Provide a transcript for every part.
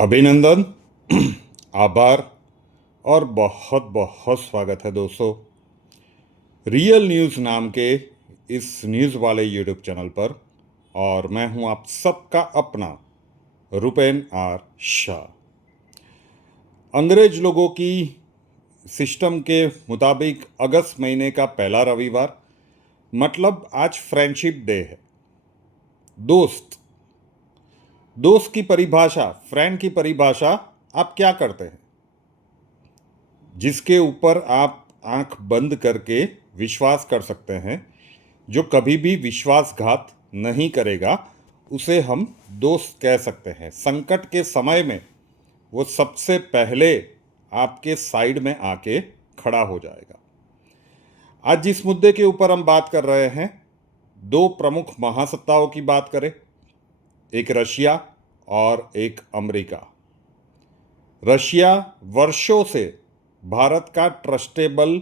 अभिनंदन। आभार और बहुत बहुत स्वागत है दोस्तों, रियल न्यूज़ नाम के इस न्यूज़ वाले यूट्यूब चैनल पर। और मैं हूं आप सबका अपना रुपेन आर शाह। अंग्रेज लोगों की सिस्टम के मुताबिक अगस्त महीने का पहला रविवार, मतलब आज फ्रेंडशिप डे है। दोस्त दोस्त की परिभाषा, फ्रेंड की परिभाषा आप क्या करते हैं? जिसके ऊपर आप आंख बंद करके विश्वास कर सकते हैं, जो कभी भी विश्वासघात नहीं करेगा, उसे हम दोस्त कह सकते हैं। संकट के समय में वो सबसे पहले आपके साइड में आके खड़ा हो जाएगा। आज जिस मुद्दे के ऊपर हम बात कर रहे हैं, दो प्रमुख महासत्ताओं की बात करें, एक रशिया और एक अमेरिका। रशिया वर्षों से भारत का ट्रस्टेबल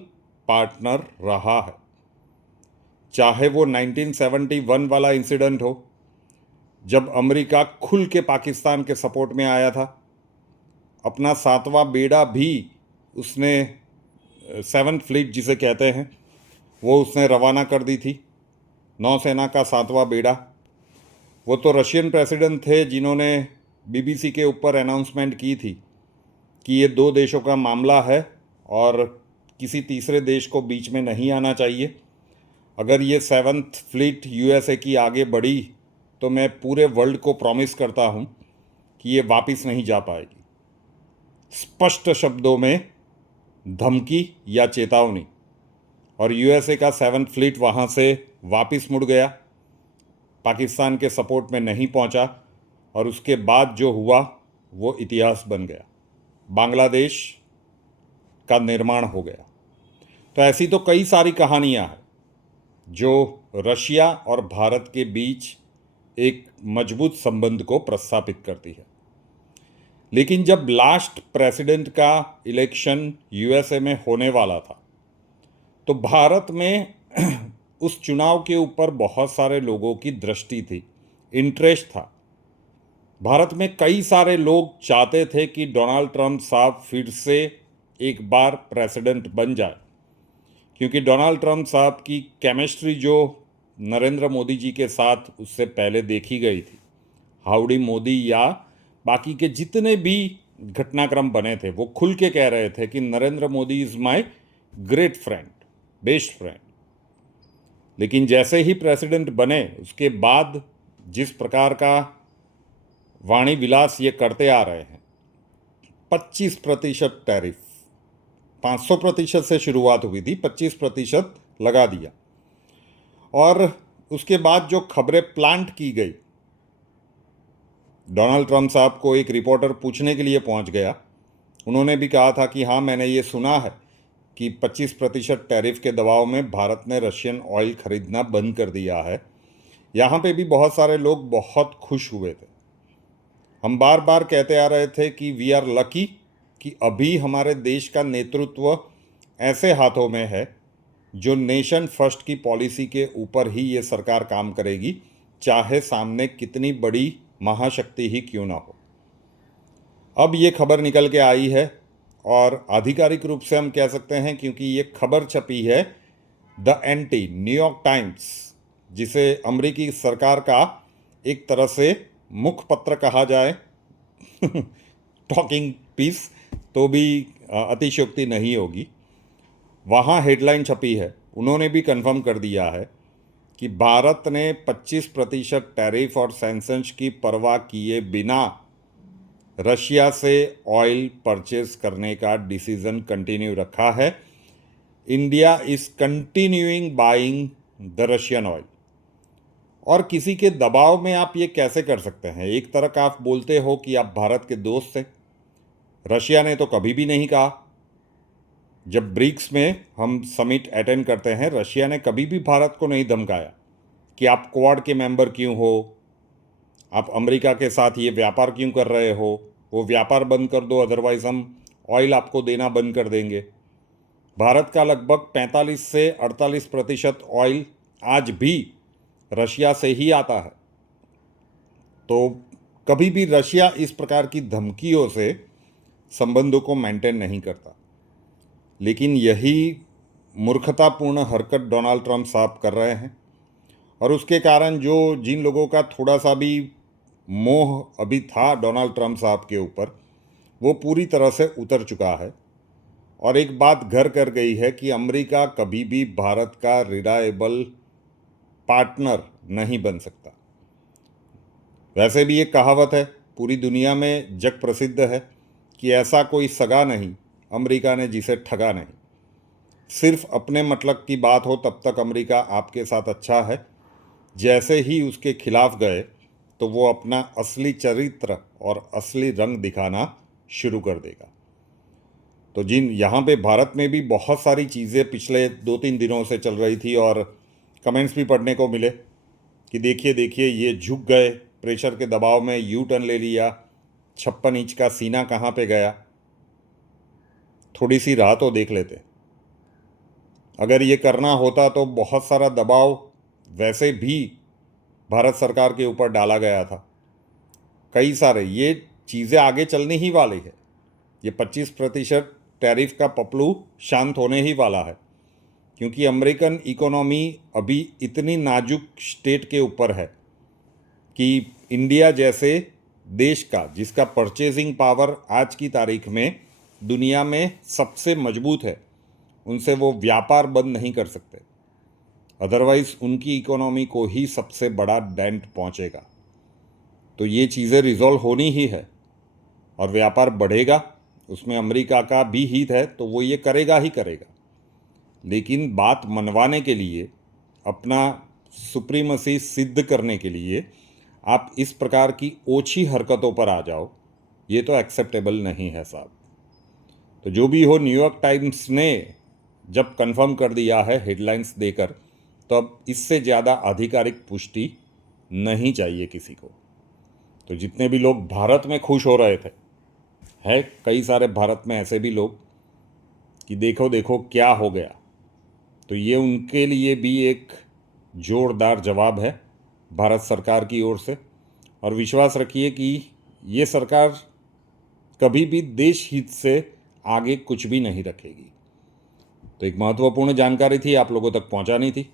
पार्टनर रहा है, चाहे वो 1971 वाला इंसिडेंट हो जब अमेरिका खुल के पाकिस्तान के सपोर्ट में आया था। अपना 7वां बेड़ा भी उसने, 7th फ्लीट जिसे कहते हैं, वो उसने रवाना कर दी थी। नौसेना का 7वां बेड़ा। वो तो रशियन प्रेसिडेंट थे जिन्होंने बीबीसी के ऊपर अनाउंसमेंट की थी कि ये दो देशों का मामला है और किसी तीसरे देश को बीच में नहीं आना चाहिए। अगर ये 7th फ्लीट यूएसए की आगे बढ़ी तो मैं पूरे वर्ल्ड को प्रॉमिस करता हूँ कि ये वापस नहीं जा पाएगी। स्पष्ट शब्दों में धमकी या चेतावनी। और यूएसए का 7th फ्लीट वहाँ से वापस मुड़ गया, पाकिस्तान के सपोर्ट में नहीं पहुँचा, और उसके बाद जो हुआ वो इतिहास बन गया। बांग्लादेश का निर्माण हो गया। तो ऐसी तो कई सारी कहानियां हैं जो रशिया और भारत के बीच एक मजबूत संबंध को प्रस्थापित करती है। लेकिन जब लास्ट प्रेसिडेंट का इलेक्शन यूएसए में होने वाला था, तो भारत में उस चुनाव के ऊपर बहुत सारे लोगों की दृष्टि थी, इंटरेस्ट था। भारत में कई सारे लोग चाहते थे कि डोनाल्ड ट्रंप साहब फिर से एक बार प्रेसिडेंट बन जाए, क्योंकि डोनाल्ड ट्रंप साहब की केमिस्ट्री जो नरेंद्र मोदी जी के साथ उससे पहले देखी गई थी, हाउडी मोदी या बाकी के जितने भी घटनाक्रम बने थे, वो खुल के कह रहे थे कि Narendra Modi is my great friend, best friend. लेकिन जैसे ही प्रेसिडेंट बने, उसके बाद जिस प्रकार का वाणी विलास ये करते आ रहे हैं, 25% टैरिफ, 500% से शुरुआत हुई थी, 25% लगा दिया। और उसके बाद जो खबरें प्लांट की गई, डोनाल्ड ट्रंप साहब को एक रिपोर्टर पूछने के लिए पहुंच गया, उन्होंने भी कहा था कि हाँ, मैंने ये सुना है कि 25% टैरिफ के दबाव में भारत ने रशियन ऑयल खरीदना बंद कर दिया है। यहाँ पे भी बहुत सारे लोग बहुत खुश हुए थे। हम बार बार कहते आ रहे थे कि वी आर लकी कि अभी हमारे देश का नेतृत्व ऐसे हाथों में है जो नेशन फर्स्ट की पॉलिसी के ऊपर ही ये सरकार काम करेगी, चाहे सामने कितनी बड़ी महाशक्ति ही क्यों ना हो। अब ये खबर निकल के आई है, और आधिकारिक रूप से हम कह सकते हैं, क्योंकि ये खबर छपी है द एंटी, न्यूयॉर्क टाइम्स, जिसे अमेरिकी सरकार का एक तरह से मुखपत्र कहा जाए टॉकिंग पीस तो भी अतिशयोक्ति नहीं होगी। वहाँ हेडलाइन छपी है, उन्होंने भी कंफर्म कर दिया है कि भारत ने 25% टैरिफ और सैंक्शंस की परवाह किए बिना रशिया से ऑयल परचेज करने का डिसीजन कंटिन्यू रखा है। India is continuing buying the Russian oil. और किसी के दबाव में आप ये कैसे कर सकते हैं? एक तरफ आप बोलते हो कि आप भारत के दोस्त हैं, रशिया ने तो कभी भी नहीं कहा। जब ब्रिक्स में हम समिट अटेंड करते हैं, रशिया ने कभी भी भारत को नहीं धमकाया कि आप क्वाड के मेंबर क्यों हो, आप अमेरिका के साथ ये व्यापार क्यों कर रहे हो, वो व्यापार बंद कर दो, अदरवाइज़ हम ऑयल आपको देना बंद कर देंगे। भारत का लगभग 45 से 48% ऑयल आज भी रशिया से ही आता है। तो कभी भी रशिया इस प्रकार की धमकियों से संबंधों को मेंटेन नहीं करता। लेकिन यही मूर्खतापूर्ण हरकत डोनाल्ड ट्रंप साहब कर रहे हैं, और उसके कारण जिन लोगों का थोड़ा सा भी मोह अभी था डोनाल्ड ट्रंप साहब के ऊपर, वो पूरी तरह से उतर चुका है। और एक बात घर कर गई है कि अमेरिका कभी भी भारत का रिलायबल पार्टनर नहीं बन सकता। वैसे भी एक कहावत है, पूरी दुनिया में जग प्रसिद्ध है, कि ऐसा कोई सगा नहीं अमेरिका ने जिसे ठगा नहीं। सिर्फ अपने मतलब की बात हो तब तक अमेरिका आपके साथ अच्छा है, जैसे ही उसके खिलाफ गए तो वो अपना असली चरित्र और असली रंग दिखाना शुरू कर देगा। तो यहाँ पे भारत में भी बहुत सारी चीज़ें पिछले 2-3 दिनों से चल रही थी, और कमेंट्स भी पढ़ने को मिले कि देखिए देखिए ये झुक गए, प्रेशर के दबाव में यू टर्न ले लिया, 56 इंच का सीना कहाँ पे गया, थोड़ी सी राह तो देख लेते। अगर ये करना होता तो बहुत सारा दबाव वैसे भी भारत सरकार के ऊपर डाला गया था, कई सारे। ये चीज़ें आगे चलने ही वाली है। ये 25% टैरिफ का पपलू शांत होने ही वाला है, क्योंकि अमेरिकन इकोनॉमी अभी इतनी नाजुक स्टेट के ऊपर है कि इंडिया जैसे देश का, जिसका परचेजिंग पावर आज की तारीख में दुनिया में सबसे मजबूत है, उनसे वो व्यापार बंद नहीं कर सकते। अदरवाइज़ उनकी इकोनॉमी को ही सबसे बड़ा डेंट पहुंचेगा। तो ये चीज़ें रिजॉल्व होनी ही है, और व्यापार बढ़ेगा, उसमें अमेरिका का भी हित है, तो वो ये करेगा ही करेगा। लेकिन बात मनवाने के लिए, अपना सुप्रीमसी सिद्ध करने के लिए आप इस प्रकार की ओछी हरकतों पर आ जाओ, ये तो एक्सेप्टेबल नहीं है साहब। तो जो भी हो, न्यूयॉर्क टाइम्स ने जब कंफर्म कर दिया है हेडलाइंस देकर, तो अब इससे ज़्यादा आधिकारिक पुष्टि नहीं चाहिए किसी को। तो जितने भी लोग भारत में खुश हो रहे थे, है कई सारे भारत में ऐसे भी लोग कि देखो देखो क्या हो गया, तो ये उनके लिए भी एक जोरदार जवाब है भारत सरकार की ओर से। और विश्वास रखिए कि ये सरकार कभी भी देश हित से आगे कुछ भी नहीं रखेगी। तो एक महत्वपूर्ण जानकारी थी, आप लोगों तक पहुंचानी थी।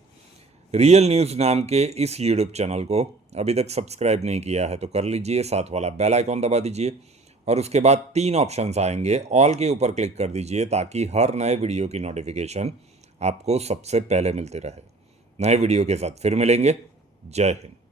रियल न्यूज़ नाम के इस यूट्यूब चैनल को अभी तक सब्सक्राइब नहीं किया है तो कर लीजिए, साथ वाला बेल आइकॉन दबा दीजिए, और उसके बाद 3 ऑप्शंस आएंगे, ऑल के ऊपर क्लिक कर दीजिए, ताकि हर नए वीडियो की नोटिफिकेशन आपको सबसे पहले मिलते रहे। नए वीडियो के साथ फिर मिलेंगे। जय हिंद।